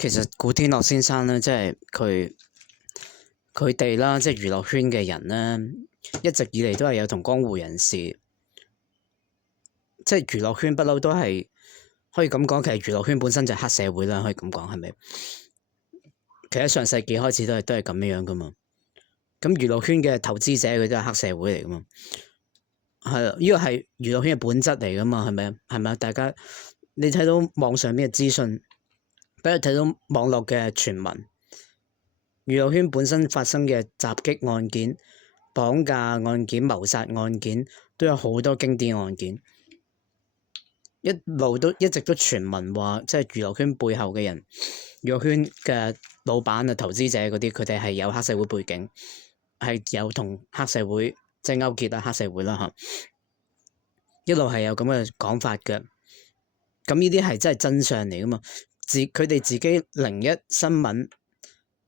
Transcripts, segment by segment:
其實古天樂先生咧，即係佢哋啦，即係娛樂圈嘅人咧，一直以嚟都係有同江湖人士，即係娛樂圈不嬲都係可以咁講，其實娛樂圈本身就係黑社會啦，可以咁講係咪？其實上世紀開始都係咁樣噶嘛。咁娛樂圈嘅投資者佢都係黑社會嚟噶嘛，係啊，呢個係娛樂圈嘅本質嚟噶嘛，係咪啊？係咪啊？大家你睇到網上邊嘅資訊，比如睇到網絡嘅傳聞。娛樂圈本身發生嘅襲擊案件、綁架案件、謀殺案件，都有好多經典案件。一直都傳聞話，即係娛樂圈背後嘅人，娛樂圈嘅老闆啊、投資者嗰啲，佢哋係有黑社會背景，係有同黑社會即係勾結啊，黑社會啦嚇，一路係有咁嘅講法嘅。咁呢啲係真係真相嚟噶嘛？佢哋自己01新聞。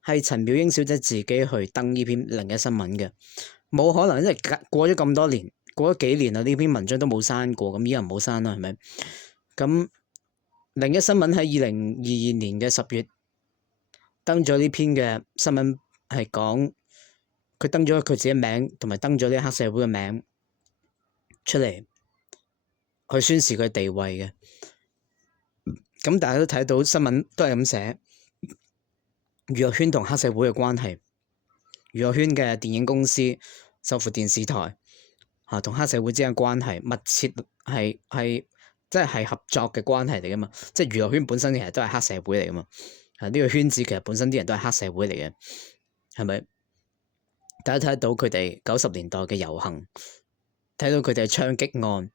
係陳妙英小姐自己去登呢篇01新聞嘅，冇可能，因為過咗咁多年，過咗幾年啦，呢篇文章都冇刪過，咁依家唔好刪啦，係咪？咁01新聞喺2022年嘅10月登咗呢篇嘅新聞，係講佢登咗佢自己名，同埋登咗呢黑社會嘅名出嚟，去宣示佢地位嘅。咁大家都睇到新聞都係咁寫。娛樂圈同黑社會嘅關係，娛樂圈嘅電影公司、首府電視台同黑社會之間關係密切，係即係合作嘅關係嚟噶嘛？即係娛樂圈本身其實都係黑社會嚟噶嘛？呢個圈子其實本身啲人都係黑社會嚟嘅，係咪？大家睇得到佢哋90年代嘅遊行，睇到佢哋嘅槍擊案，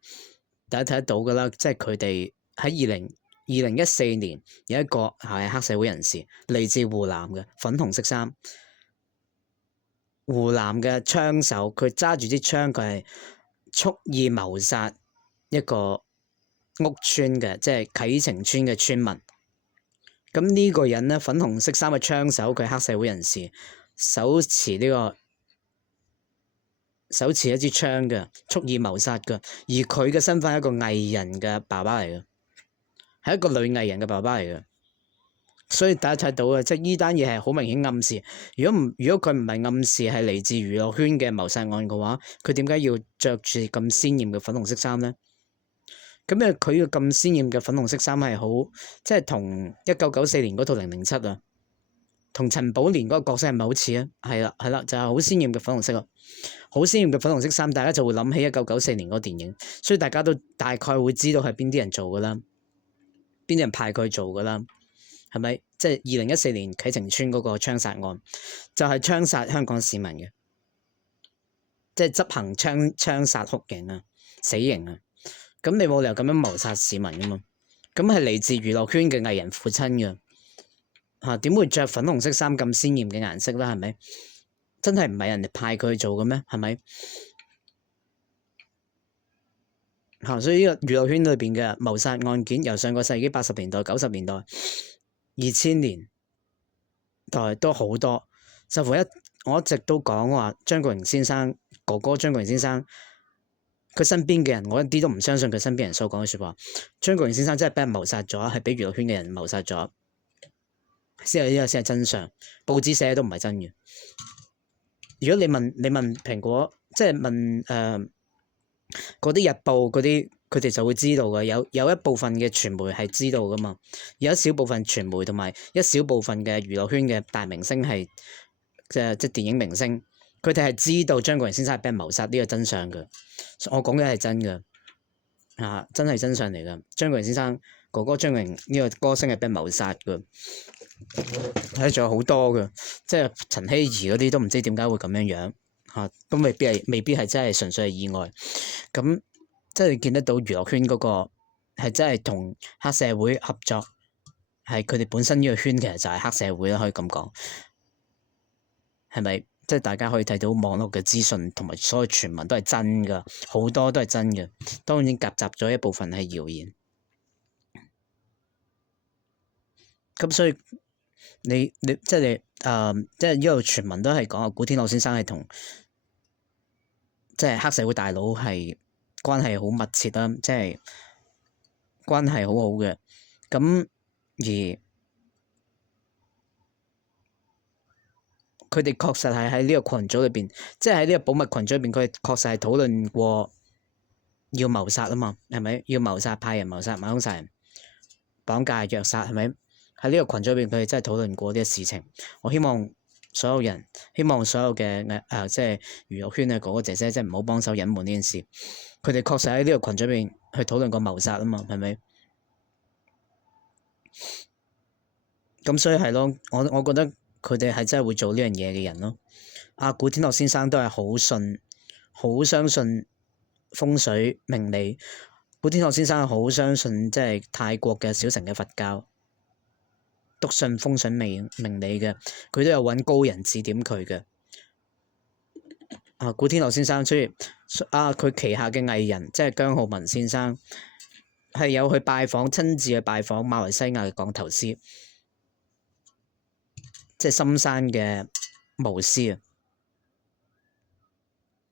大家睇得到噶啦，即係佢哋喺2014年有一個係黑社會人士，嚟自湖南嘅粉紅色衫，湖南嘅槍手，佢揸住支槍，佢係蓄意謀殺一個屋村嘅，即係啟晴村嘅村民。咁呢個人咧，粉紅色衫嘅槍手，佢係黑社會人士，手持一支槍嘅，蓄意謀殺嘅。而佢嘅身份係一個藝人嘅爸爸嚟嘅。係一個女藝人嘅爸爸嚟嘅，所以大家睇到嘅，即係呢單嘢係好明顯暗示。如果佢唔係暗示係嚟自娛樂圈嘅謀殺案嘅話，佢點解要着住咁鮮豔嘅粉紅色衫咧？咁佢嘅咁鮮豔嘅粉紅色衫係好，即係同1994年嗰套007啊，同陳寶蓮嗰個角色係咪好似啊？係啦，就係好鮮豔嘅粉紅色啊，好鮮豔嘅粉紅色衫，大家就會諗起1994年嗰個電影，所以大家都大概會知道係邊啲人做噶啦。邊啲人派佢做噶啦？係咪？即係2014年啟晴邨嗰個槍殺案，就係槍殺香港市民嘅，即係執行槍殺酷刑啊、死刑啊。咁你冇理由咁樣謀殺市民噶嘛？咁係嚟自娛樂圈嘅藝人父親嘅嚇，點會着粉紅色衫咁鮮豔嘅顏色啦？係咪？真係唔係人哋派佢做嘅咩？係咪？所以呢個娛樂圈裏邊嘅謀殺案件，由上個世紀80年代、90年代、2000年代都好多。甚至我一直都講話張國榮先生哥哥張國榮先生，佢身邊嘅人，我一啲都唔相信佢身邊人所講嘅説話。張國榮先生真係俾人謀殺咗，係俾娛樂圈嘅人謀殺咗，呢個先係真相。報紙寫都唔係真嘅。如果你問蘋果，即係問嗰啲日報嗰啲，佢哋就會知道嘅。有一部分嘅傳媒係知道噶嘛，有一小部分傳媒同埋一小部分嘅娛樂圈嘅大明星係即係電影明星，佢哋係知道張國榮先生係俾人謀殺呢個真相嘅。我講嘅係真嘅，真係真相嚟嘅。張國榮先生哥哥張國榮呢個歌星係俾人謀殺嘅，仲有好多嘅，即係陳希怡嗰啲都唔知點解會咁樣。咁未必係真係純粹係意外，咁即係見得到娛樂圈嗰個係真係同黑社會合作，係佢哋本身呢個圈其實就係黑社會啦，可以咁講，係咪？即係大家可以睇到網絡嘅資訊同埋所有傳聞都係真噶，好多都係真嘅，當然夾雜咗一部分係謠言。咁所以你即係呢個傳聞都係講啊，古天樂先生係同即係黑社會大佬係關係好密切啦，即係關係好好嘅。咁而佢哋確實係喺呢個群組裏邊，即係喺呢個保密群組裏邊，佢哋確實係討論過要謀殺啊嘛，係咪？要謀殺、派人謀殺、買兇殺人、綁架、虐殺，係咪？喺呢個群組裏邊，佢哋真係討論過呢個事情。我希望所有人，希望所有嘅即係娛樂圈嘅哥哥姐姐，即係唔好幫手隱瞞呢件事。佢哋確實喺呢個群組裏邊去討論過謀殺啊嘛，係咪？咁所以係咯，我覺得佢哋係真係會做呢樣嘢嘅人咯。阿古天樂先生都係好相信風水命理。古天樂先生好相信即係泰國嘅小乘嘅佛教，篤信風水命理嘅，佢都有揾高人指點佢嘅。古天樂先生，所以佢旗下嘅藝人即係姜浩文先生，係有去親自去拜訪馬來西亞嘅降頭師，即係深山嘅巫師啊，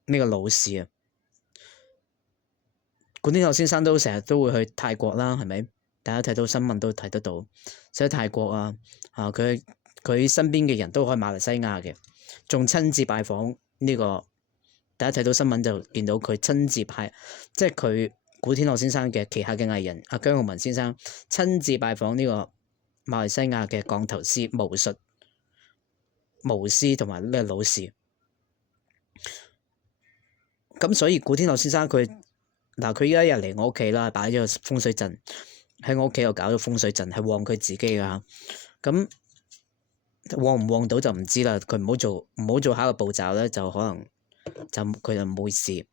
呢個老士啊。古天樂先生都成日都會去泰國啦，係咪？大家睇到新聞都睇得到，所以泰國佢身邊嘅人都去馬來西亞嘅，仲親自拜訪呢個。大家睇到新聞就見到佢親自即係佢古天樂先生嘅旗下嘅藝人姜浩文先生親自拜訪呢個馬來西亞嘅降頭師、巫師同埋呢個老士。咁所以古天樂先生佢依家又嚟我屋企啦，擺咗個風水陣喺我屋企又搞咗風水陣，係旺佢自己㗎嚇。咁旺唔旺到就唔知啦。佢唔好做下一個步驟咧，就可能佢就唔會事。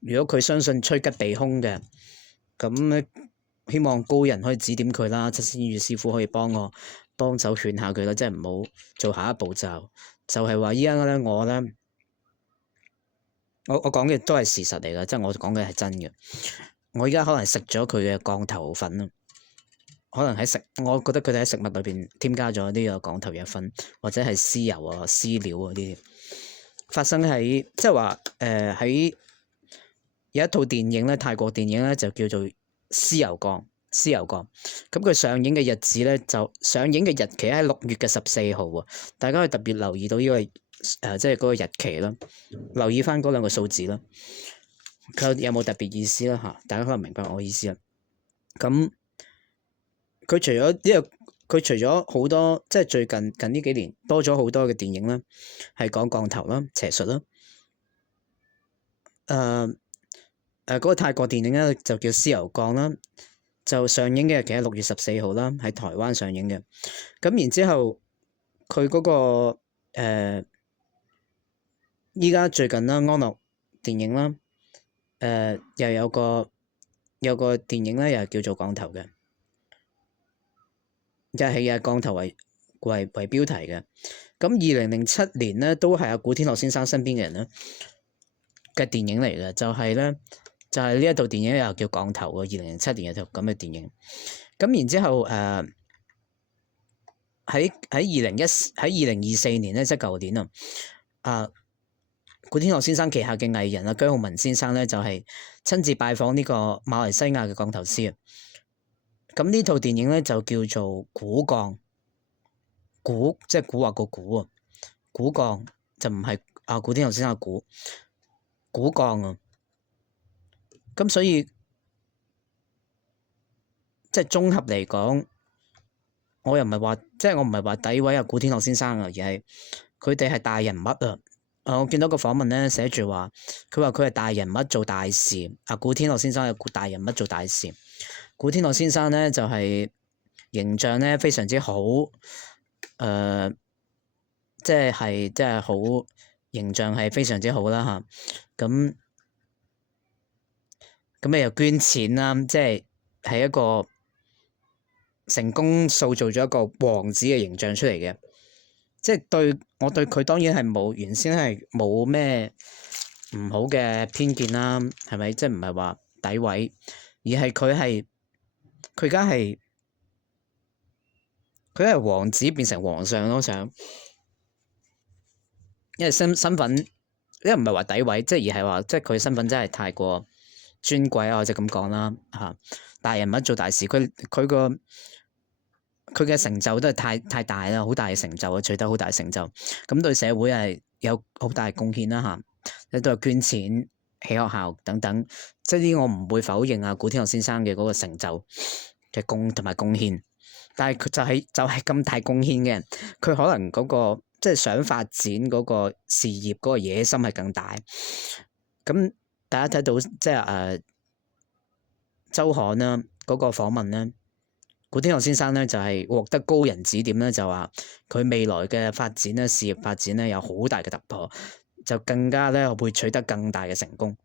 如果佢相信趨吉避凶嘅，咁希望高人可以指點佢啦，七仙羽師傅可以幫手勸下佢啦，即係唔好做下一步驟。就係話依家咧，我講嘅都係事實嚟㗎，即係我講嘅係真嘅。我依家可能食咗佢嘅降頭粉啦，可能我覺得佢哋喺食物裏邊添加咗呢個降頭藥粉，或者係屍油啊、屍料啊呢啲。發生喺即係話喺有一套電影咧，泰國電影咧就叫做《屍油降》。咁佢上映嘅日子咧，就上映嘅日期喺6月嘅14號喎。大家可以特別留意到呢個即係嗰個日期啦，留意翻嗰兩個數字啦。佢有冇特別意思啦？嚇，大家可能明白我意思啦。咁佢除咗好多，即係最近呢幾年多咗好多嘅電影啦，係講降頭啦、邪術啦。嗰個泰國電影咧就叫《屍油降》啦，就上映嘅日期係6月14號啦，喺台灣上映嘅。咁然之後佢嗰個依家最近啦，安樂電影啦，又有個電影咧，又係叫做降頭嘅，又係降頭為標題嘅。咁2007年咧，都係古天樂先生身邊嘅人咧嘅電影嚟嘅，就係呢一套電影又叫降頭喎。2007年有套咁嘅電影。咁然之後喺2024年咧，即係舊年啊，古天樂先生旗下嘅藝人姜浩文先生咧，就係親自拜訪呢個馬來西亞嘅降頭師啊。咁呢套電影咧就叫做古降，即係古惑個古啊，古降就唔係古天樂先生嘅古降啊。咁所以即係綜合嚟講，我唔係話詆毀古天樂先生啊，而係佢哋係大人物啊。我見到個訪問咧，寫住話，佢話佢係大人物做大事。古天樂先生係大人物做大事。古天樂先生咧就係形象咧非常之好，即係好形象係非常之好啦嚇。咁你又捐錢啦，即係一個成功塑造咗一個王子嘅形象出嚟嘅。即係我對佢當然係原先係冇咩唔好嘅偏見啦，係咪？即係唔係話詆毀，而係佢而家係王子變成皇上咯，想因為身份，因為唔係話詆毀，即係而係話即係佢身份真係太過尊貴啊，或者咁講啦嚇。大人物做大事，佢佢嘅成就都係太大啦，好大嘅成就啊，取得好大嘅成就，咁對社會係有好大嘅貢獻啦嚇，即都有捐錢起學校等等，即係呢我唔會否認啊古天樂先生嘅嗰個成就嘅同埋貢獻，但係佢就係咁大貢獻嘅人，佢可能嗰個即係想發展嗰個事業嗰個野心係更大。咁大家睇到即係週刊啦嗰個訪問咧，古天樂先生咧就係獲得高人指點咧，就話佢未來嘅發展咧，事業發展咧有好大嘅突破，就更加咧會取得更大嘅成功。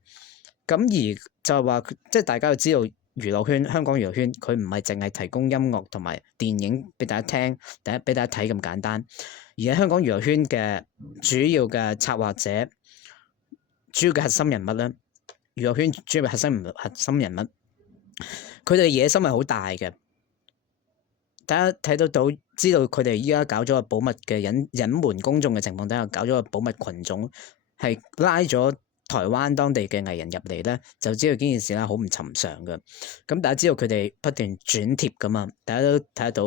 咁而就係話，即係大家要知道娛樂圈，香港娛樂圈佢唔係淨係提供音樂同埋電影俾大家聽，俾大家睇咁簡單，而係香港娛樂圈嘅主要嘅策劃者、主要嘅核心人物咧，娛樂圈主要嘅核心人物，佢哋嘅野心係好大嘅。大家睇得到，知道佢哋依家搞咗個保密嘅隱瞞公眾嘅情況底下，搞咗個保密群眾，係拉咗台灣當地嘅藝人入嚟咧，就知道呢件事咧好唔尋常嘅。咁大家知道佢哋不斷轉貼噶嘛，大家都睇得到，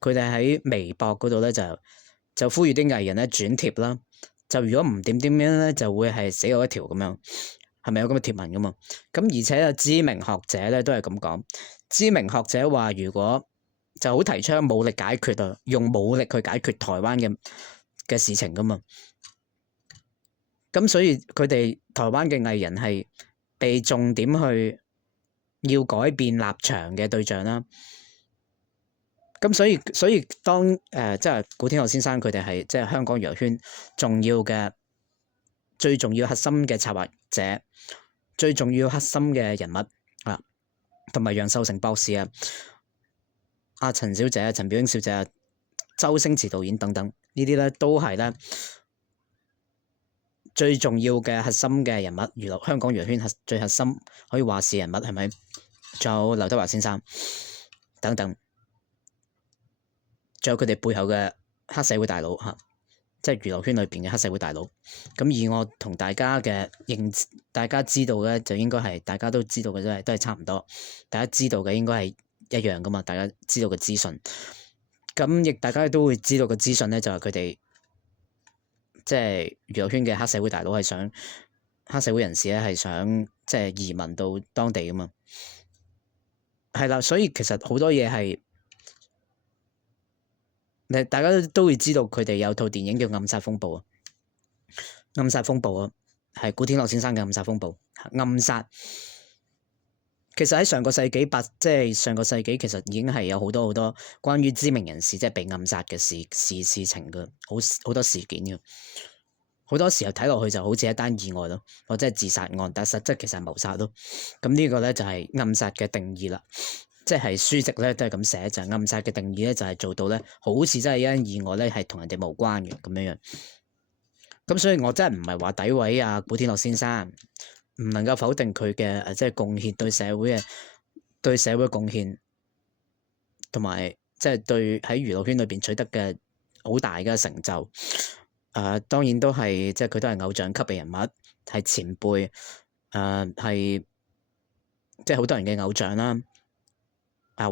佢哋喺微博嗰度咧就呼籲啲藝人咧轉貼啦。就如果唔點樣咧，就會係死我一條咁樣，係咪有咁嘅貼文噶嘛？咁而且有知名學者咧都係咁講，知名學者話如果就好提倡武力解決啊，用武力去解決台灣嘅事情噶嘛。咁所以佢哋台灣嘅藝人係被重點去要改變立場嘅對象啦。咁所以當即係古天樂先生佢哋係即係香港娛樂圈重要嘅最重要核心嘅策劃者，最重要核心嘅人物啊，同埋楊受成博士啊。陳小姐、陳表英小姐、周星馳導演等等，呢啲咧都係咧最重要嘅核心嘅人物，香港娛樂圈最核心可以話事人物係咪？仲有劉德華先生等等，仲有佢哋背後嘅黑社會大佬嚇，即係娛樂圈裏邊嘅黑社會大佬。咁以我同大家嘅大家知道嘅就應該係大家都知道嘅都係差唔多，大家知道嘅應該係一樣噶嘛，大家知道嘅資訊，咁亦大家都會知道嘅資訊咧，就係佢哋即係娛樂圈嘅黑社會大佬係想黑社會人士咧係想即係移民到當地噶嘛，係啦，所以其實好多嘢係大家都會知道佢哋有套電影叫《暗殺風暴》啊，《暗殺風暴》啊，係古天樂先生嘅《暗殺風暴》，暗殺。其實喺上個世紀上個世紀其實已經係有好多關於知名人士即係被暗殺嘅事情嘅，好多事件嘅，好多時候睇落去就好似一單意外咯，或者係自殺案，但實質其實係謀殺咯。咁呢個咧就係暗殺嘅定義啦，即係書籍咧都係咁寫，就係暗殺嘅定義咧就係做到咧好似真係一單意外咧係同人哋無關嘅咁樣樣。咁所以我真係唔係話詆毀啊古天樂先生。唔能夠否定佢嘅即係貢獻對社會貢獻，同埋即係對喺娛樂圈裏邊取得嘅好大嘅成就。當然都係即係佢都係偶像級嘅人物，係前輩，係即係好多人嘅偶像啦。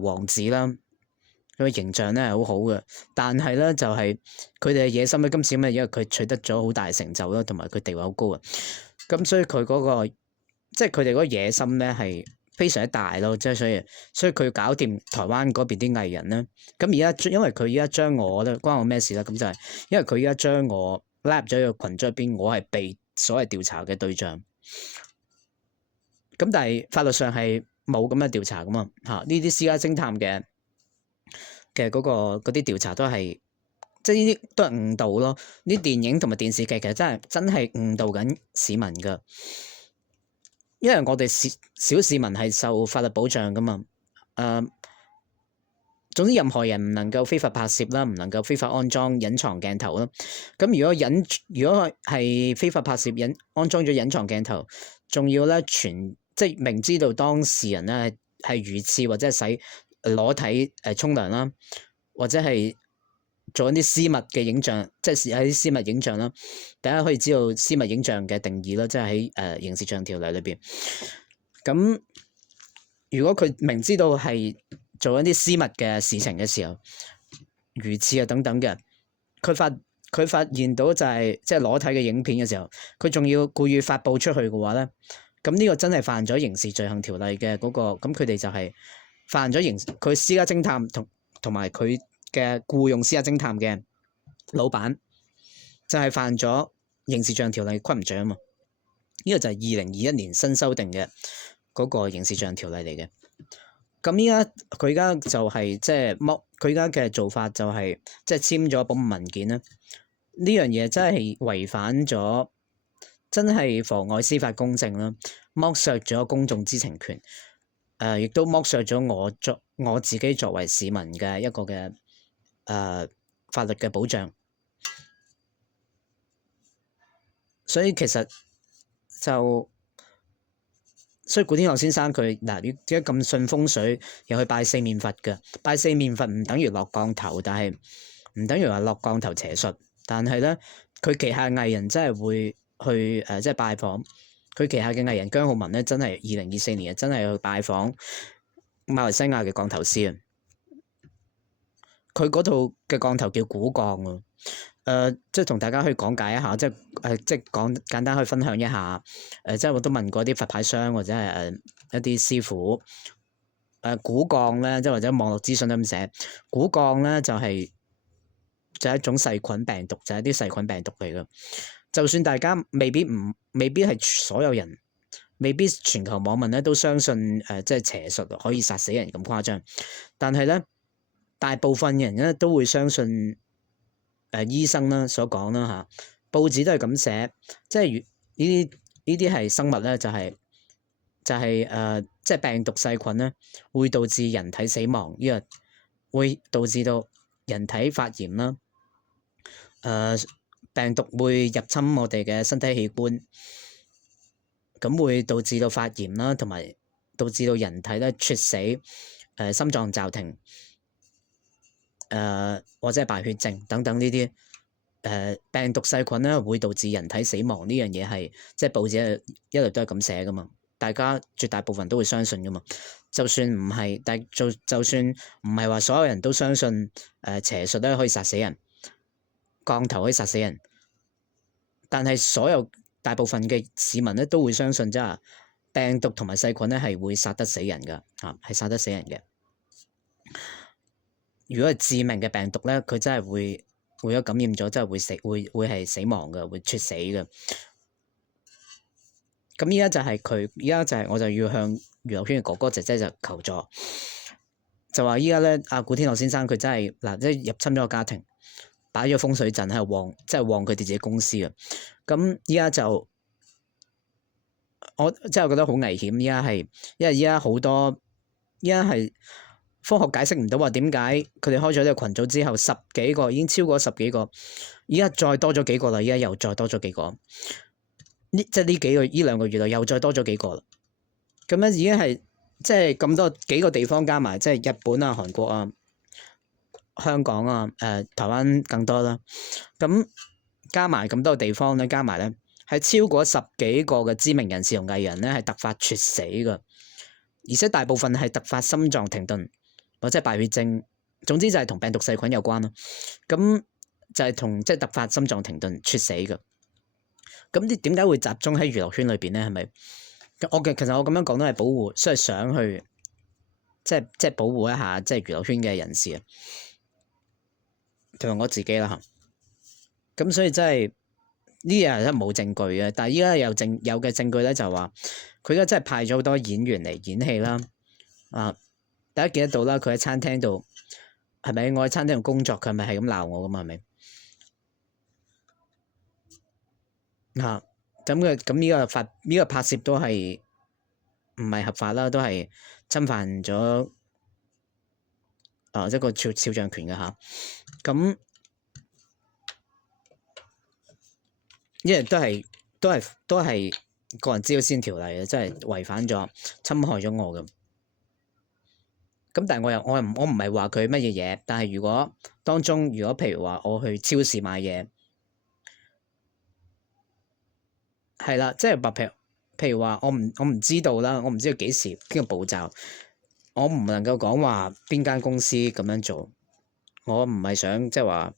王子啦，佢嘅形象咧係好好嘅，但係咧就係佢哋嘅野心咧，今次咁因為佢取得咗好大成就啦，同埋佢地位好高啊。咁所以佢嗰個即係佢哋嗰個野心咧係非常之大咯，即係所以佢要搞掂台灣嗰邊啲藝人咧。咁而家因為佢而家將我咧關我咩事咧？咁就係因為佢而家將我拉入咗一個群組入邊，我係被所謂調查嘅對象。咁但係法律上係冇咁嘅調查噶嘛嚇？呢啲私家偵探嘅嗰啲調查都係。即係呢啲都係誤導咯，呢啲電影同埋電視劇其實真係誤導緊市民噶，因為我哋小市民係受法律保障噶嘛。總之任何人唔能夠非法拍攝啦，唔能夠非法安裝隱藏鏡頭啦。咁如果係非法拍攝安裝咗隱藏鏡頭，仲要咧即係明知道當事人咧係魚翅或者係洗裸體沖涼啦，或者係做一啲私密嘅影像，即係喺啲私密影像啦。大家可以知道私密影像嘅定義啦，即係喺刑事罪行條例裏邊。咁如果佢明知道係做一啲私密嘅事情嘅時候，魚翅啊等等嘅，佢發現到就係即係裸體嘅影片嘅時候，佢仲要故意發布出去嘅話咧，咁呢個真係犯咗刑事罪行條例嘅嗰個，咁佢哋就係犯咗佢私家偵探同埋佢嘅僱用私家偵探嘅老闆，就係犯咗刑事罪行條例窺淫罪啊嘛。呢個就係2021年新修訂嘅嗰個刑事罪行條例嚟嘅。咁依家佢而家就係即係佢而家嘅做法就係即係簽咗保密文件啦。呢樣嘢真係違反咗，真係妨礙司法公正啦，剝削咗公眾知情權，亦都剝削咗我自己作為市民嘅一個嘅法律嘅保障。所以其實所以古天樂先生佢嗱點解咁信風水，又去拜四面佛嘅？拜四面佛唔等於落降頭，但係唔等於話落降頭邪術。但係咧，佢旗下藝人真係會去即係拜訪佢旗下嘅藝人姜浩文咧，真係2024年真係去拜訪馬來西亞嘅降頭師啊！佢嗰套嘅降頭叫古降啊！即係同大家去講解一下，即係簡單去分享一下。即係我都問過啲佛牌商或者係一啲師傅。古降咧，即係或者網絡資訊都咁寫，古降咧就係一種細菌病毒，就係啲細菌病毒嚟㗎。就算大家未必係所有人，未必全球網民咧都相信即係邪術可以殺死人咁誇張，但係咧大部分人咧都會相信。醫生啦所講啦嚇，報紙都係咁寫，即係呢啲係生物咧，就係即係病毒細菌咧，會導致人體死亡，呢個會導致到人體發炎啦。病毒會入侵我哋嘅身體器官，咁會導致到發炎啦，同埋導致到人體咧猝死，心臟驟停。或者係敗血症等等呢啲病毒細菌咧，會導致人體死亡。呢樣嘢係即係報紙一路都係咁寫噶嘛，大家絕大部分都會相信噶嘛。就算唔係，就算唔係話所有人都相信邪術咧可以殺死人，降頭可以殺死人，但係所有大部分嘅市民咧都會相信，即係病毒同埋細菌咧係會殺得死人噶嚇，係殺得死人嘅。如果係致命嘅病毒咧，佢真係會有感染咗，真係會係死亡嘅，會猝死嘅。咁依家就係我就要向娛樂圈嘅哥哥姐姐就求助，就話依家咧阿古天樂先生佢真係嗱，即係入侵咗個家庭，擺咗風水陣喺度旺，即係旺佢哋自己公司啊。咁依家就我真係覺得好危險。因為依家好多依家係。科學解釋唔到話點解佢哋開咗呢個群組之後10幾個已經超過10幾個，依家再多咗幾個啦，依家又再多咗幾個，即係呢兩個月內又再多咗幾個啦。咁樣已經係即係咁多幾個地方加埋，即係日本啊、韓國啊、香港啊、台灣更多啦。咁加埋咁多個地方咧，加埋咧係超過10幾個嘅知名人士同藝人咧係突發猝死㗎，而且大部分係突發心臟停頓。或者係敗血症，總之就係同病毒細菌有關咯。咁就係同即係突發心臟停頓猝死嘅。咁啲點解會集中喺娛樂圈裏邊咧？係咪？其實我咁樣講都係保護，所以想去即係保護一下即係娛樂圈嘅人士啊，同埋我自己啦嚇。咁所以真係呢啲人真係冇證據嘅，但係依家有嘅證據咧，就話佢而家真係派咗好多演員嚟演戲啦。大家見得到啦，佢喺餐廳度係咪？我喺餐廳度工作，佢係咪係咁鬧我㗎嘛？係咪？咁呢個拍攝都係唔係合法啦，都係侵犯咗一個肖像權嘅嚇。咁因為都係個人資料私隱條例嘅，真係違反咗，侵害咗我嘅。咁但係我唔係話佢乜嘢嘢，但係如果譬如話我去超市買嘢，係啦，即係話譬如話我唔知道啦，我唔知道幾時邊個步驟，我唔能夠講話邊間公司咁樣做，我唔係想即係話，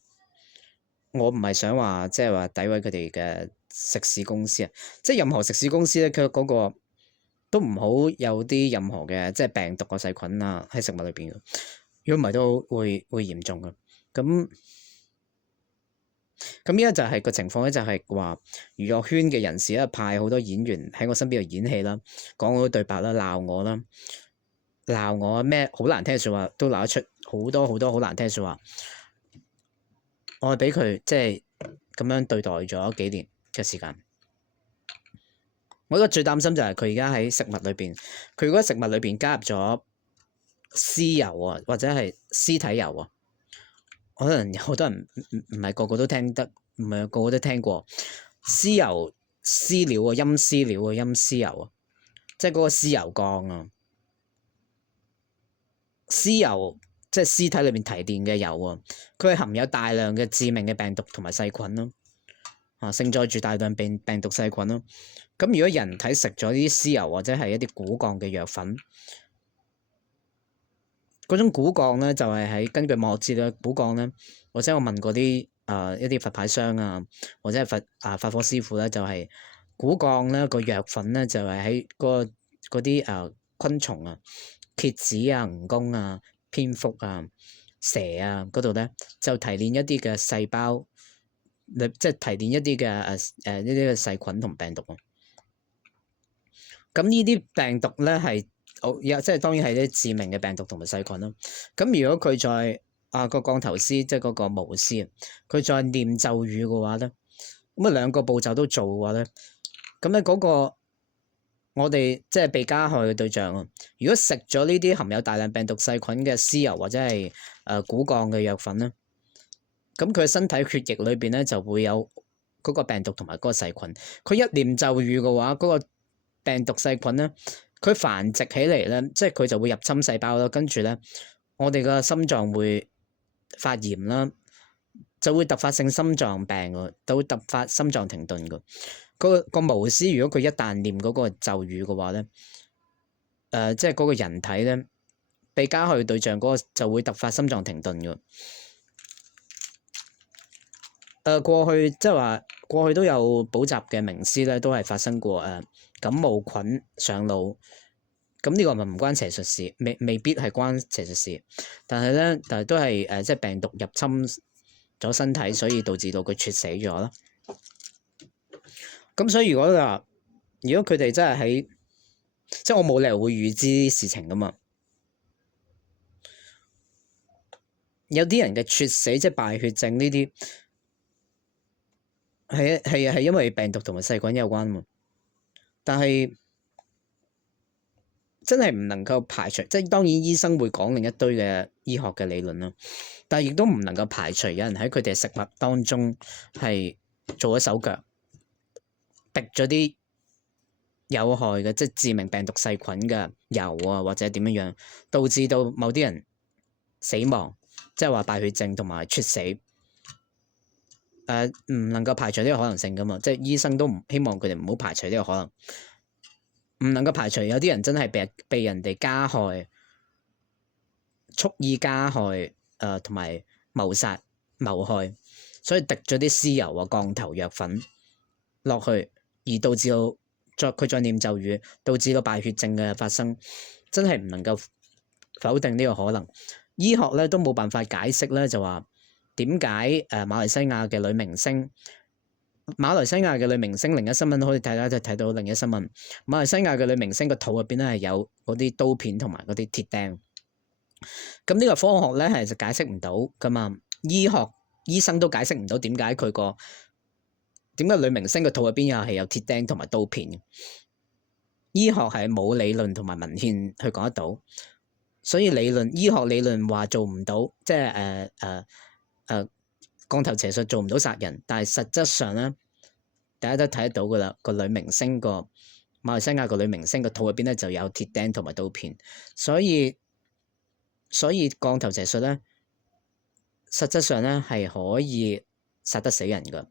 我唔係想話即係話詆毀佢哋嘅食肆公司啊！即係任何食肆公司咧，佢嗰個都唔好有啲任何嘅即係病毒啊、細菌啊喺食物裏邊嘅。如果唔係都會嚴重嘅。咁依家就係個情況咧，就係話娛樂圈嘅人士咧派好多演員喺我身邊度演戲啦，講好多對白啦，鬧我咩好難聽嘅説話都鬧得出，好多好多好難聽嘅説話。我係俾佢即係咁樣對待咗幾年嘅時間。我覺得最擔心就係佢而家喺食物裏邊，佢如果食物裏邊加入咗屍油啊，或者係屍體油啊，可能有好多人唔係個個都聽得，唔係個個都聽過屍油、屍料啊、陰屍料啊、陰屍油啊，即係嗰個屍油缸啊，屍油即係屍體裏邊提煉嘅油啊，佢係含有大量嘅致命嘅病毒同埋細菌咯，盛載住大量病毒細菌咯。咁如果人體食咗啲屍油或者係一啲古鋼嘅藥粉，嗰種古鋼咧就係喺根據網絡資料，古鋼咧，或者我問過啲一啲佛牌商啊，或者係法科師傅咧，就係古鋼咧個藥粉咧就係喺嗰啲昆蟲啊、蠍子啊、蜈蚣啊、蝙蝠啊、蛇啊嗰度咧，就提煉一啲嘅細胞，即係提煉一啲嘅呢啲嘅細菌同病毒啊。咁呢啲病毒咧係即係當然係啲致命嘅病毒同埋細菌咯。咁如果佢再個降頭師，即係嗰個巫師，佢再念咒語嘅話咧，咁兩個步驟都做嘅話咧，咁咧嗰個我哋即係被加害嘅對象啊，如果食咗呢啲含有大量病毒細菌嘅屍油或者係古鋼嘅藥粉咧，咁佢身體血液裏邊咧就會有嗰個病毒同埋嗰個細菌。佢一念咒語嘅話，嗰個病毒細菌咧，佢繁殖起嚟咧，即係佢就會入侵細胞啦。跟住咧，我哋個心臟會發炎啦，就會突發性心臟病喎，就會突發心臟停頓㗎。個巫師如果佢一旦念嗰個咒語嘅話咧，即係嗰個人體咧被加害對象嗰個就會突發心臟停頓㗎。過去即係話過去都有補習嘅名師咧，都係發生過感冒菌上腦，咁呢個咪唔關邪術事，未必係關邪術事，但係都係即係病毒入侵咗身體，所以導致到佢猝死咗啦。咁所以如果佢哋真係喺，即係我冇理由會預知啲事情噶嘛。有啲人嘅猝死即係敗血症呢啲，係因為病毒同埋細菌有關喎。但係真係唔能夠排除，即係當然醫生會講另一堆嘅醫學嘅理論啦，但係亦都唔能夠排除有人喺佢哋食物當中係做咗手腳，滴咗啲有害嘅即係致命病毒細菌嘅油啊，或者點樣導致到某啲人死亡，即係話敗血症同埋猝死。唔能夠排除呢個可能性噶嘛，即係醫生都唔希望佢哋唔好排除呢個可能，唔能夠排除有啲人真係被人哋加害、蓄意加害，同埋謀殺、謀害，所以滴咗啲屍油啊、降頭藥粉落去，而導致到佢再念咒語，導致到敗血症嘅發生，真係唔能夠否定呢個可能。醫學咧都冇辦法解釋咧，就話點解馬來西亞嘅女明星另一新聞可以睇到另一新聞，馬來西亞嘅女明星個肚入邊咧係有嗰啲刀片同埋嗰啲鐵釘。咁呢個科學咧係就解釋唔到噶嘛，醫生都解釋唔到點解女明星個肚入邊又係有鐵釘同埋刀片。醫學係冇理論同埋文獻去講得到，所以醫學理論話做唔到，即係降頭邪術做唔到殺人，但係實質上咧，大家都睇得到噶啦，馬來西亞個女明星個肚入邊咧就有鐵釘同埋刀片，所以降頭邪術咧，實質上咧係可以殺得死人噶。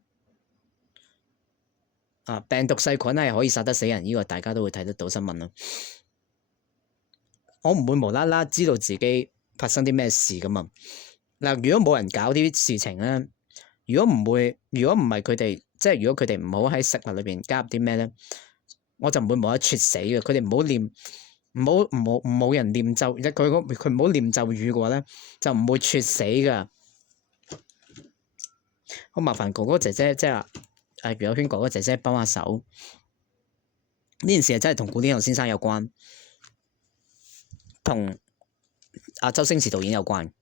病毒細菌係可以殺得死人，呢個大家都會睇得到新聞啦。我唔會無啦啦知道自己發生啲咩事噶嘛。嗱，如果冇人搞啲事情咧，如果唔係佢哋，即係如果佢哋唔好喺食物裏邊加入啲咩咧，我就唔會冇得猝死嘅。佢哋唔好念，冇人念咒，佢唔好念咒語嘅話咧，就唔會猝死噶。好麻煩哥哥姐姐，即係娛樂圈哥哥姐姐幫下手。呢件事係真係同古天樂先生有關，同周星馳導演有關。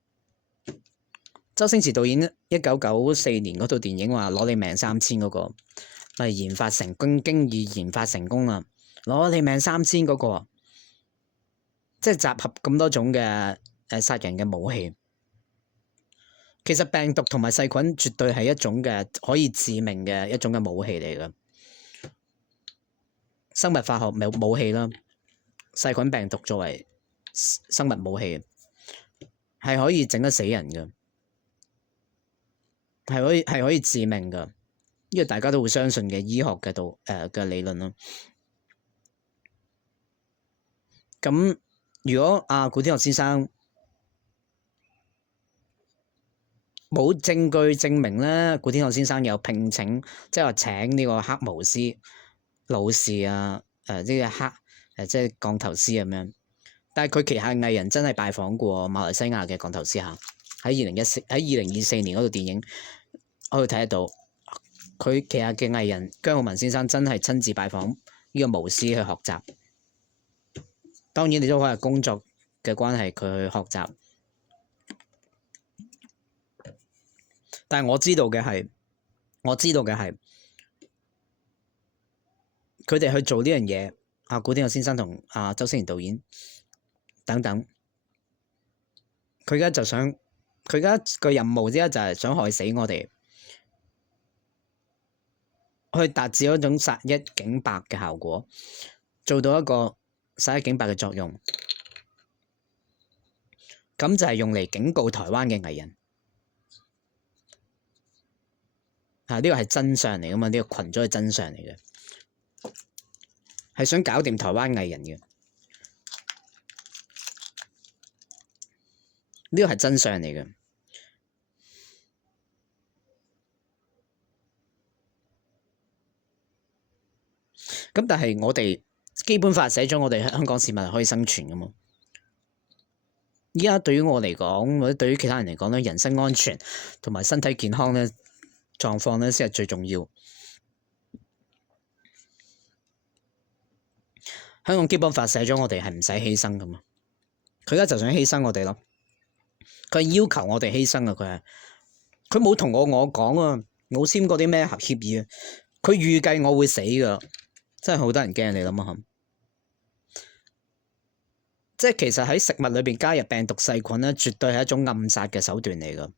周星馳導演1994年嗰套電影話攞你命3000嗰個，係研發成功，經已研發成功啦。攞你命3000嗰個，即係集合咁多種嘅殺人嘅武器。其實病毒同埋細菌絕對係一種嘅可以致命嘅一種嘅武器嚟㗎。生物化學武器啦，細菌病毒作為生物武器，係可以整得死人㗎。係可以致命㗎，呢個大家都會相信嘅醫學嘅嘅理論咯。咁如果古天樂先生冇證據證明咧，古天樂先生有聘請，即係話請呢個黑巫師、老士啊，呢個黑即係降頭師咁樣。但係佢旗下藝人真係拜訪過馬來西亞嘅降頭師下，喺2024年嗰套電影。我可以睇得到，佢旗下嘅藝人姜浩文先生真係親自拜訪呢個巫師去學習。當然你都可能係工作嘅關係，佢去學習。但係我知道嘅係，佢哋去做呢樣嘢，古天樂先生同周星馳導演等等，佢而家個任務之一就係想害死我哋。去達至一種殺一儆百嘅效果，做到一個殺一儆百嘅作用，咁就係用嚟警告台灣嘅藝人。呢個係真相嚟噶嘛？呢個群組係真相嚟嘅，係想搞掂台灣藝人嘅。呢個係真相嚟嘅。咁但係我哋基本法寫咗，我哋香港市民係可以生存噶嘛？依家對於我嚟講，或者對於其他人嚟講咧，人身安全同埋身體健康咧狀況咧先係最重要。香港基本法寫咗，我哋係唔使犧牲噶嘛？佢而家就想犧牲我哋咯。佢係要求我哋犧牲啊！佢冇同我講啊，冇簽過啲咩協議啊。佢預計我會死噶。真係好得人驚，你諗下，即係其實喺食物裏邊加入病毒細菌咧，絕對係一種暗殺嘅手段嚟噶。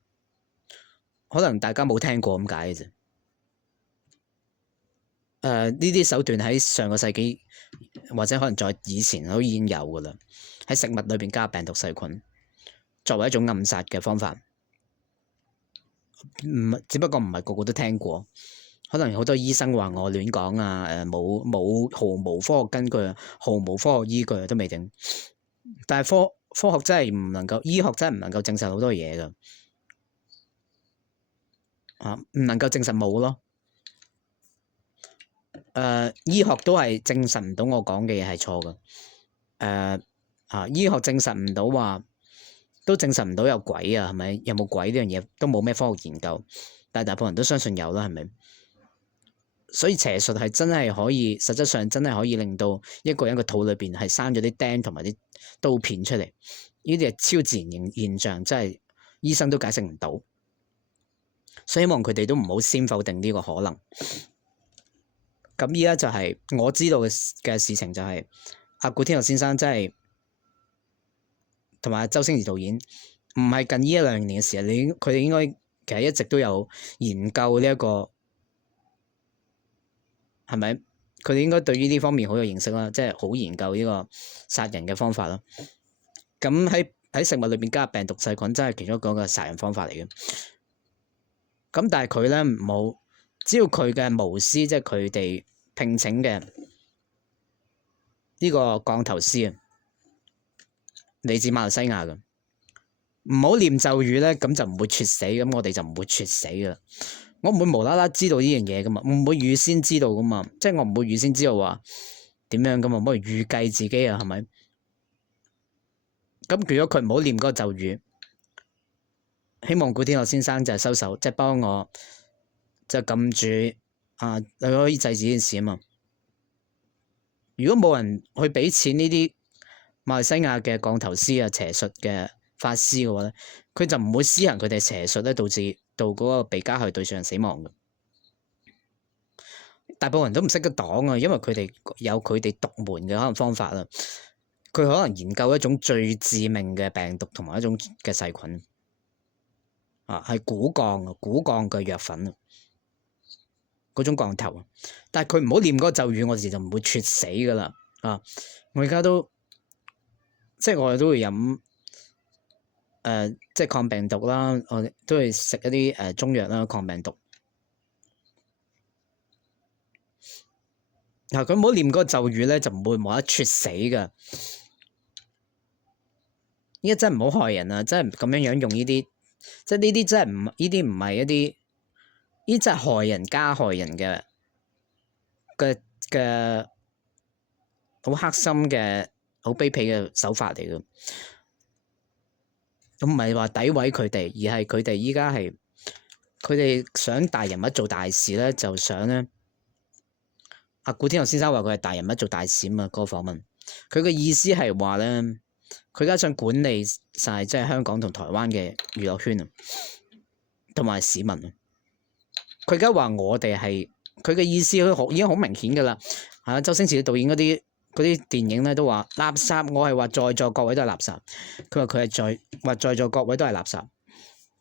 可能大家冇聽過咁解嘅啫。呢啲手段喺上個世紀或者可能在以前都已經有噶啦。喺食物裏邊加入病毒細菌，作為一種暗殺嘅方法，只不過唔係個個都聽過。可能好多醫生話我亂講啊，毫無科學根據，毫無科學依據都未定。但係科學真係唔能夠，醫學真係唔能夠證實好多嘢噶，唔能夠證實冇咯。醫學都係證實唔到我講嘅嘢係錯噶。醫學證實唔到話，都證實唔到有鬼啊，係咪？有冇鬼呢樣嘢都冇咩科學研究，但係大部分人都相信有啦，係咪？所以邪術係真係可以，實質上真係可以令到一個人個肚裏邊係生咗啲釘同埋啲刀片出嚟，呢啲係超自然現象，真係醫生都解釋唔到。所以希望佢哋都唔好先否定呢個可能。咁依家就係我知道嘅事情就係古天樂先生真係同埋周星馳導演，唔係近呢1-2年嘅事，佢哋應該其實一直都有研究呢一個。係咪？佢哋應該對於呢方面好有認識啦，即係好研究呢個殺人嘅方法啦。咁喺食物裏邊加入病毒細菌，真係其中一個殺人方法嚟嘅。咁但係佢咧冇，只要佢嘅巫師，即係佢哋聘請嘅呢個降頭師啊，嚟自馬來西亞嘅，唔好念咒語咧，咁就唔會猝死，咁我哋就唔會猝死噶啦。我唔會無啦啦知道呢樣嘢噶嘛，唔會預先知道噶嘛，即係我唔會預先知道話點樣噶嘛，唔可以預計自己啊，係咪？咁如果佢唔好念嗰個咒語，希望古天樂先生就係收手，即係幫我就撳住啊，你可以制止呢件事啊嘛。如果冇人去俾錢呢啲馬來西亞嘅降頭師啊、邪術嘅法師嘅話咧，佢就唔會施行佢哋邪術咧，導致到嗰個被加害對象死亡嘅。大部分人都唔識得擋啊，因為佢哋有佢哋獨門嘅可能方法啦。佢可能研究一種最致命嘅病毒同埋一種嘅細菌啊，係古鋼嘅藥粉啊，嗰種降頭。但係佢唔好念嗰個咒語，我哋就唔會猝死噶啦啊！我而家都即係我哋都會飲即係抗病毒啦，我哋都會食一啲中藥啦，抗病毒。嗱，佢唔好念嗰個咒語咧，就唔會冇得猝死噶。依家真係唔好害人啊！真係咁樣用呢啲，即係呢啲真係唔，呢啲唔係一啲，呢真係害人加害人嘅好黑心嘅好卑鄙嘅手法嚟嘅。咁唔係話詆毀佢哋，而係佢哋依家係佢哋想大人物做大事咧，就想咧。阿古天樂先生話佢係大人物做大事啊嘛，嗰個訪問，佢嘅意思係話咧，佢而家想管理晒即係香港同台灣嘅娛樂圈啊，同埋市民啊。佢而家話我哋係佢嘅意思，已經好明顯噶啦。啊，周星馳導演嗰啲電影咧都話垃圾，我係話在座各位都係垃圾。佢話佢係話在座各位都係垃圾。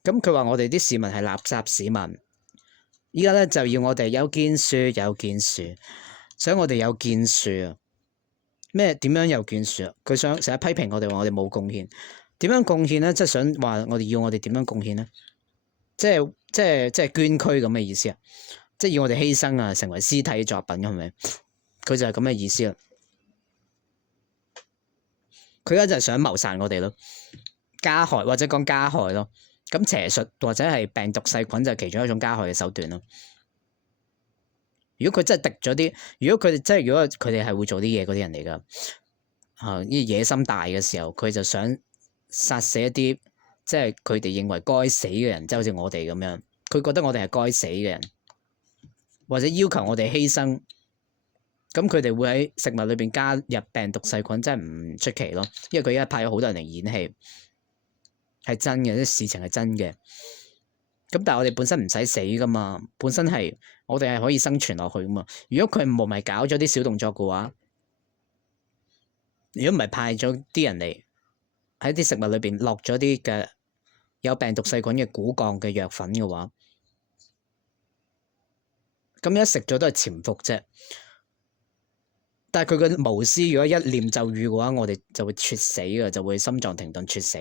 咁佢話我哋啲市民係垃圾市民。依家咧就要我哋有建樹，有建樹。想我哋有建樹啊？咩點樣有建樹啊？佢想成日批評我哋話我哋冇貢獻，點樣貢獻咧？即係想話我哋要我哋點樣貢獻咧？即係捐軀咁嘅意思啊！即係要我哋犧牲啊，成為屍體作品係咪？佢就係咁嘅意思啦。佢而家就係想謀殺我哋咯，加害或者講加害咯。咁邪術或者係病毒細菌就係其中一種加害嘅手段咯。如果佢真係滴咗啲，如果佢哋係會做啲嘢嗰啲人嚟噶，呢啲野心大嘅時候，佢就想殺死一啲即係佢哋認為該死嘅人，即係好似我哋咁樣，佢覺得我哋係該死嘅人，或者要求我哋犧牲，咁佢哋會喺食物裏邊加入病毒細菌，真係唔出奇咯。因為佢而家派咗好多人嚟演戲，係真嘅，啲事情係真嘅。咁但係我哋本身唔使死噶嘛，本身係我哋係可以生存落去噶嘛。如果佢唔係搞咗啲小動作嘅話，如果唔係派咗啲人嚟喺啲食物裏邊落咗啲嘅有病毒細菌嘅古鋼嘅藥粉嘅話，咁一食咗都係潛伏啫。但係佢嘅巫師如果一念咒語嘅話，我哋就會猝死嘅，就會心臟停頓猝死。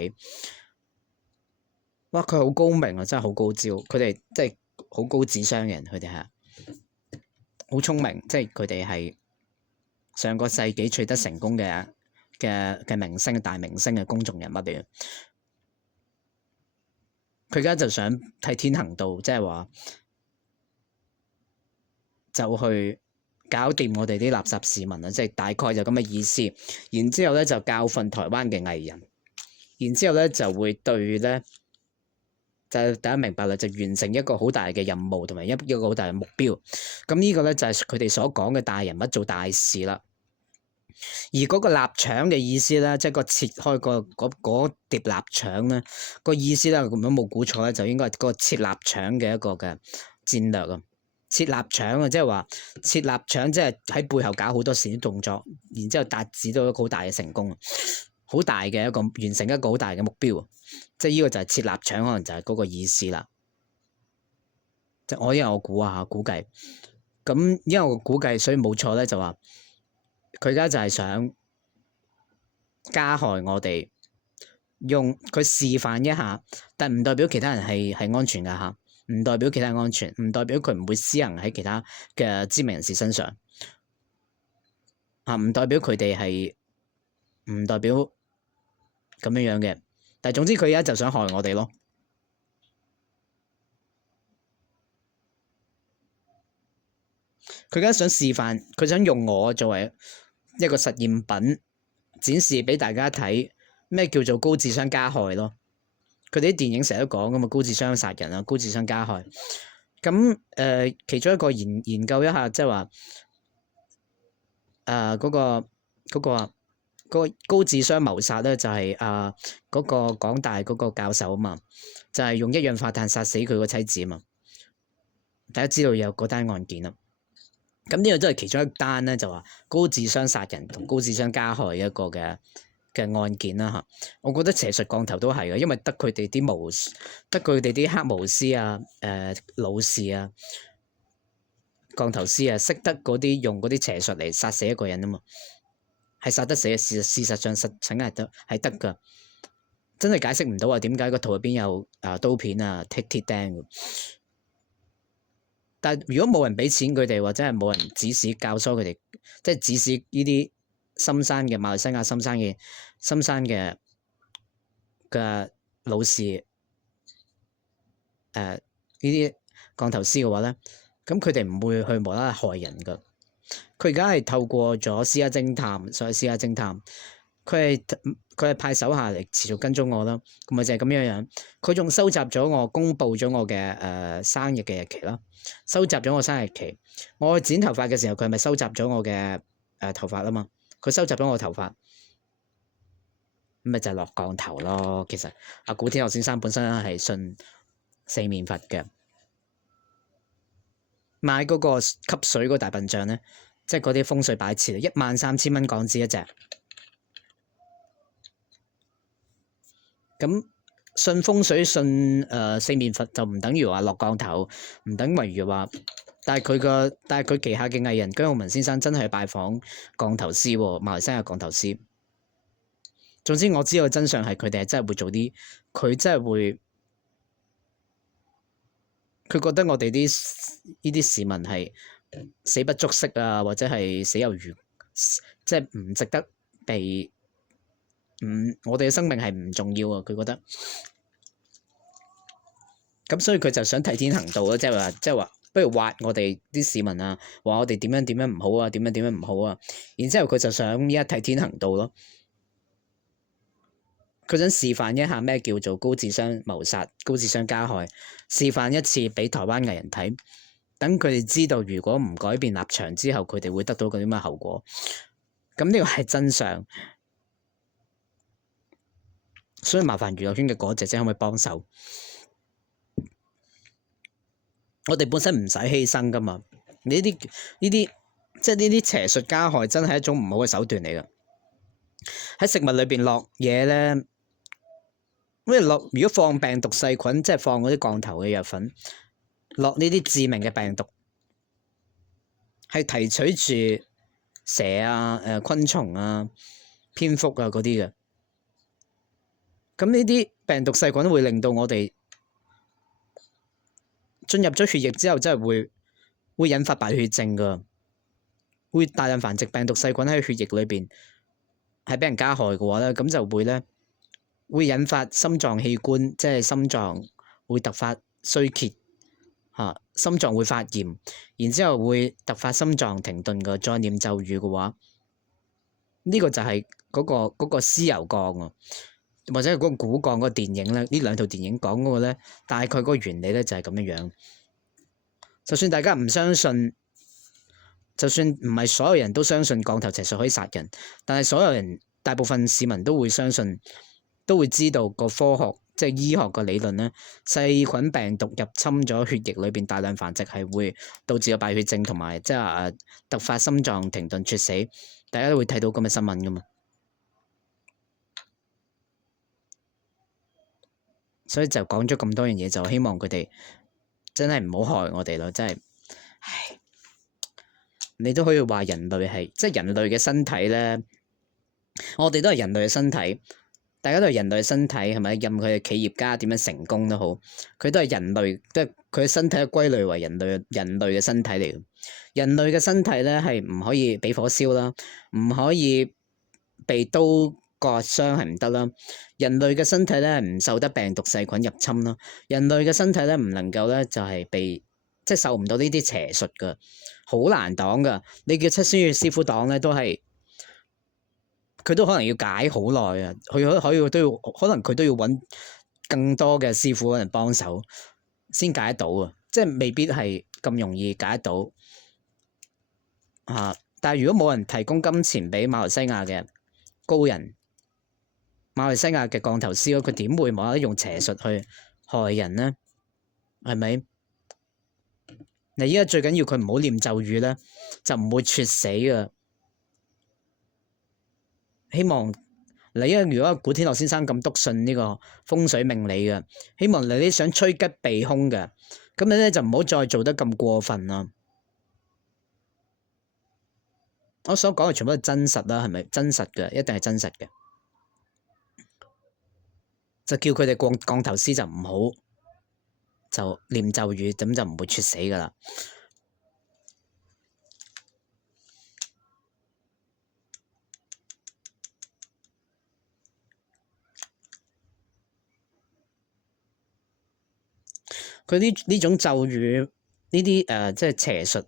哇！佢好高明啊，真係好高招。佢哋即係好高智商嘅人，佢哋係好聰明，即係佢哋係上個世紀取得成功嘅明星、大明星嘅公眾人物嚟嘅。佢而家就想替天行道，即係話就去搞掂我哋啲垃圾市民啊！即係大概就咁嘅意思。然之後咧就教訓台灣嘅藝人，然之後咧就會對咧。就大家明白啦，就完成一個好大嘅任務同埋一個好大嘅目標。咁呢個咧就係佢哋所講嘅大人物做大事啦。而嗰個臘腸嘅意思咧，即係個切開嗰碟臘腸咧，個意思咧，咁樣冇估錯咧，就應該係個切臘腸嘅一個嘅戰略啊。切臘腸啊，即係話切臘腸，即係喺背後搞好多小動作，然之後達至到一個好大嘅成功，好大嘅一個完成一個好大嘅目標。即係呢個就係切臘腸，可能就係嗰個意思啦。即係因為我估計，咁因為我估計，所以冇錯咧，就話佢而家就係想加害我哋，用佢示範一下，但唔代表其他人係安全噶嚇，唔代表其他人安全，唔代表佢唔會施行喺其他嘅知名人士身上嚇，唔代表佢哋係唔代表咁樣嘅。但係總之佢而家就想害我哋咯。佢而家想示範，佢想用我作為一個實驗品，展示俾大家睇咩叫做高智商加害咯。佢哋啲電影成日都講㗎嘛，高智商殺人啊，高智商加害。咁其中一個研究一下，即係話嗰個高智商謀殺咧，就係嗰個港大嗰個教授啊嘛，就係用一氧化碳殺死佢個妻子啊嘛。大家知道有嗰單案件啦。咁呢個都係其中一單咧，就話高智商殺人同高智商加害一個嘅案件啦嚇。我覺得邪術降頭都係嘅，因為得佢哋啲黑巫師啊、武士啊、降頭師啊，識得嗰啲用嗰啲邪術嚟殺死一個人啊嘛，係殺得死嘅。事實上實情係得㗎，真係解釋唔到啊！點解個肚入邊有刀片啊、鐵釘㗎？但係如果冇人俾錢佢哋，或者係冇人指使教唆佢哋，即係指使呢啲深山嘅馬來西亞深山嘅老士，呢啲降頭師嘅話咧，咁佢哋唔會去無啦啦害人噶。佢而家係透過咗私家偵探，所謂私家偵探，佢係派手下嚟持續跟蹤我啦。咁咪就係咁樣。佢仲收集咗我公佈咗我嘅生日嘅日期啦，收集咗我生日期。我去剪頭髮嘅時候，佢係咪收集咗我嘅頭髮啊嘛？佢收集咗我頭髮，咁咪就係落降頭咯。其實阿古天樂先生本身係信四面佛嘅，買嗰個吸水嗰大笨象咧，即係嗰啲風水擺設，13,000蚊港紙一隻。咁信風水信四面佛就唔等於話落降頭，唔等於話，但係佢旗下嘅藝人姜浩文先生真係去拜訪降頭師喎，馬來西亞降頭師。總之我知道真相係佢哋係真係會做啲，佢真係會，佢覺得我哋呢啲市民係死不足惜啊，或者係死有餘，即係唔值得被。我哋嘅生命係唔重要啊！佢覺得，咁所以佢就想替天行道咯，即係話，不如挖我哋啲市民啊，話我哋點樣唔好啊，點樣唔好啊，然之後佢就想依家替天行道咯，佢想示範一下咩叫做高智商謀殺、高智商加害，示範一次俾台灣藝人睇，等佢哋知道如果唔改變立場之後，佢哋會得到嗰啲咩後果。咁呢個係真相。所以麻煩娛樂圈嘅嗰隻可唔可以幫手？我哋本身唔使犧牲噶嘛，呢啲即係呢啲邪術加害真係一種唔好嘅手段嚟噶。喺食物裏邊落嘢咧，如果放病毒細菌，即係放嗰啲降頭嘅藥粉，落呢啲致命嘅病毒，係提取住蛇啊、昆蟲啊、蝙蝠啊嗰啲嘅。咁呢啲病毒細菌會令到我哋進入咗血液之後，真係會引發敗血症㗎，會大量繁殖病毒細菌喺血液裏邊，係俾人加害嘅話咧，咁就會引發心臟器官，即係心臟會突發衰竭嚇，心臟會發炎，然之後會突發心臟停頓嘅，再念咒語嘅話，呢個就係嗰個屍油降啊！或者係嗰個古鋼嗰個電影咧，呢兩套電影講嗰個咧，大概嗰個原理咧就係咁樣樣。就算大家唔相信，就算唔係所有人都相信降頭邪術可以殺人，但係所有人大部分市民都會相信，都會知道個科學即係醫學個理論咧，細菌病毒入侵咗血液裏邊大量繁殖係會導致有敗血症同埋即係突發心臟停頓猝死，大家都會睇到咁嘅新聞噶嘛。所以就講咗咁多樣嘢，就希望佢哋真係唔好害我哋咯，真係，唉，你都可以話人類係即係人類嘅身體咧，我哋都係人類嘅身體，大家都係人類嘅身體，係咪？任佢嘅企業家點樣成功都好，佢都係人類，即係佢嘅身體歸類為人類嘅身體嚟嘅。人類嘅身體咧係唔可以俾火燒啦，唔可以被刀割割傷係唔得啦。人類嘅身體咧唔受得病毒細菌入侵啦。人類嘅身體咧唔能夠咧就係即係受唔到呢啲邪術噶，好難擋噶。你叫七仙羽師傅擋咧，佢都可能要解好耐啊。可能佢都要揾更多嘅師傅可能幫手先解得到啊。即係未必係咁容易解得到啊。但係如果冇人提供金錢俾馬來西亞嘅高人，馬來西亞嘅降頭師，佢點會無啦啦用邪術去害人呢？係咪？你依家最緊要佢唔好念咒語咧，就唔會猝死噶。希望你如果古天樂先生咁篤信呢個風水命理嘅，希望你想趨吉避凶嘅，咁你咧就唔好再做得咁過分啦。我所講嘅全部都係真實啦，係咪？真實嘅，一定係真實嘅。就叫佢哋降頭師就唔好就念咒語，咁就唔會猝死噶啦。佢呢種咒語，呢啲即係邪術、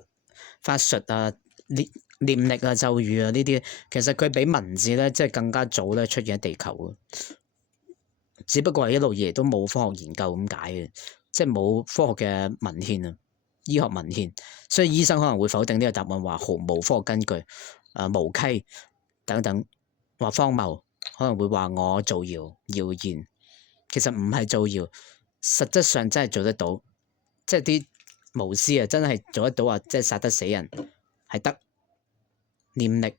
法術啊、念力啊、咒語啊呢啲，其實佢比文字咧即係更加早咧出現喺地球嘅，只不過係一路以嚟都冇科學研究咁解嘅，即係冇科學嘅文獻啊，醫學文獻，所以醫生可能會否定呢個答案，話毫無科學根據，無稽等等，話荒謬，可能會話我造謠言，其實唔係造謠。實質上真係做得到，即係啲巫師啊，真係做得到啊！即係殺得死人，係得念力，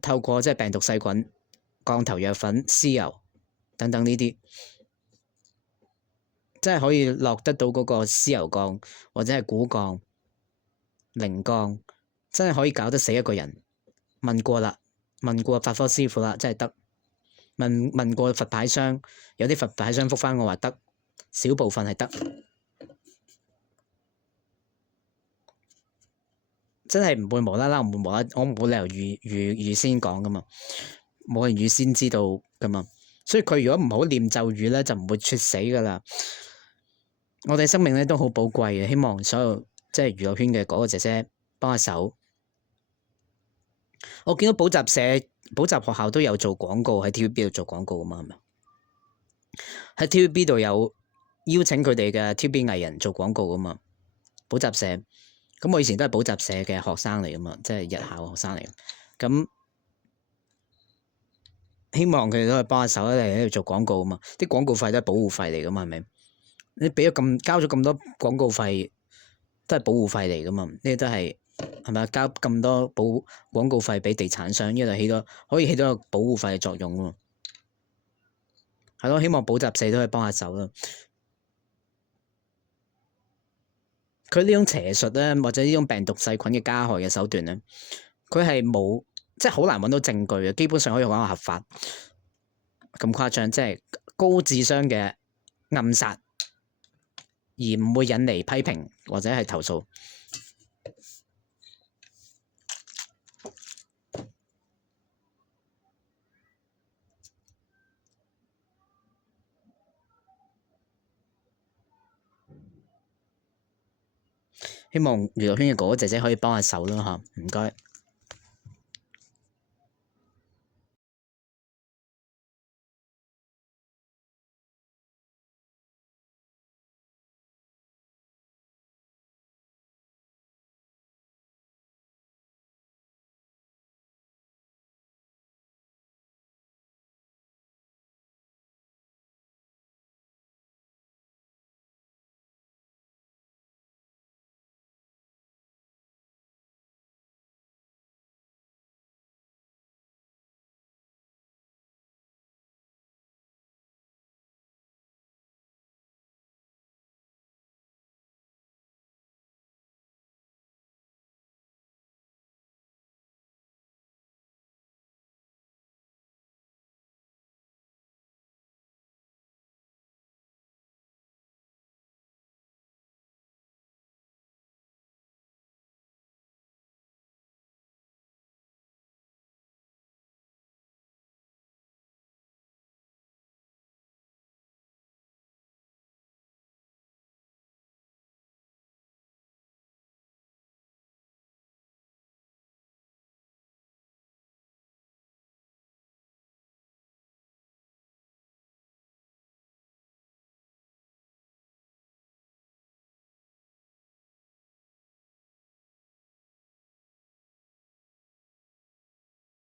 透過即係病毒細菌、降頭藥粉、屍油等等呢啲，真係可以落得到嗰個屍油降或者係骨降、靈降，真係可以搞得死一個人。問過啦，問過法科師傅啦，真係得。問過佛牌商，有啲佛牌商覆返我話得，少部分係得，真係唔會無啦啦，唔會無啦，我冇理由預先講噶嘛，冇人預先知道噶嘛，所以佢如果唔好念咒語咧，就唔會猝死噶啦。我哋生命咧都好寶貴嘅，希望所有即係娛樂圈嘅嗰個姐姐幫下手。我見到補習社、補習學校都有做廣告喺 TVB 度做廣告啊嘛，係咪？喺 TVB 度有邀請佢哋嘅 TVB 藝人做廣告啊嘛，補習社。咁我以前都係補習社嘅學生嚟噶嘛，即係日校學生嚟。咁希望佢哋都係幫下手咧，喺度做廣告啊嘛。啲廣告費都係保護費嚟噶嘛，係咪？你交咗咁多廣告費，都係保護費嚟噶嘛？呢啲都係咪啊？交咁多廣告費俾地產商，因為可以起到個保護費嘅作用喎。係咯，希望補習社都可以幫下手啦。佢呢種邪術咧，或者呢種病毒細菌嘅加害嘅手段咧，佢係冇，即係好難揾到證據嘅，基本上可以講係合法。咁誇張，即係高智商嘅暗殺，而唔會引嚟批評或者係投訴。希望娛樂圈嘅哥哥姐姐可以幫下手啦嚇，唔該。